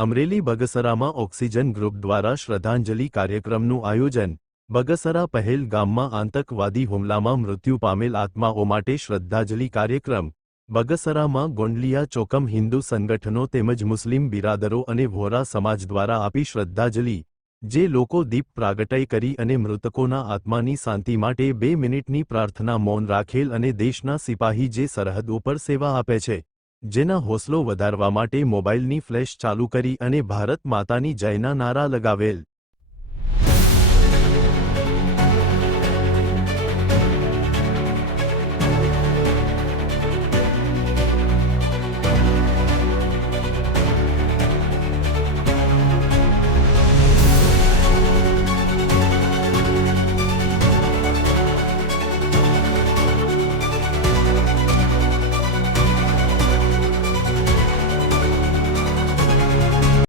Amreli બગસરામાં oxygen group દ્વારા શ્રદ્ધાંજલિ કાર્યક્રમનું આયોજન। બગસરા પહેલ ગામમાં આતંકવાદી હુમલામાં મૃત્યુ પામેલ આત્માઓ માટે શ્રદ્ધાંજલિ કાર્યક્રમ। બગસરામાં ગોંડલિયા ચોકમ હિન્દુ સંગઠનો તેમજ મુસ્લિમ બિરાદરો અને વોરા સમાજ દ્વારા આપી શ્રદ્ધાંજલિ। જે લોકો દીપ પ્રાગટય કરી અને મૃતકોના આત્માની શાંતિ માટે 2 મિનિટની પ્રાર્થના મૌન રાખેલ અને દેશના સિપાહી જે સરહદ ઉપર સેવા આપે છે જેના હોસલો વધારવા માટે મોબાઈલની ફ્લેશ ચાલુ કરી અને ભારત માતાની જયના નારા લગાવેલ।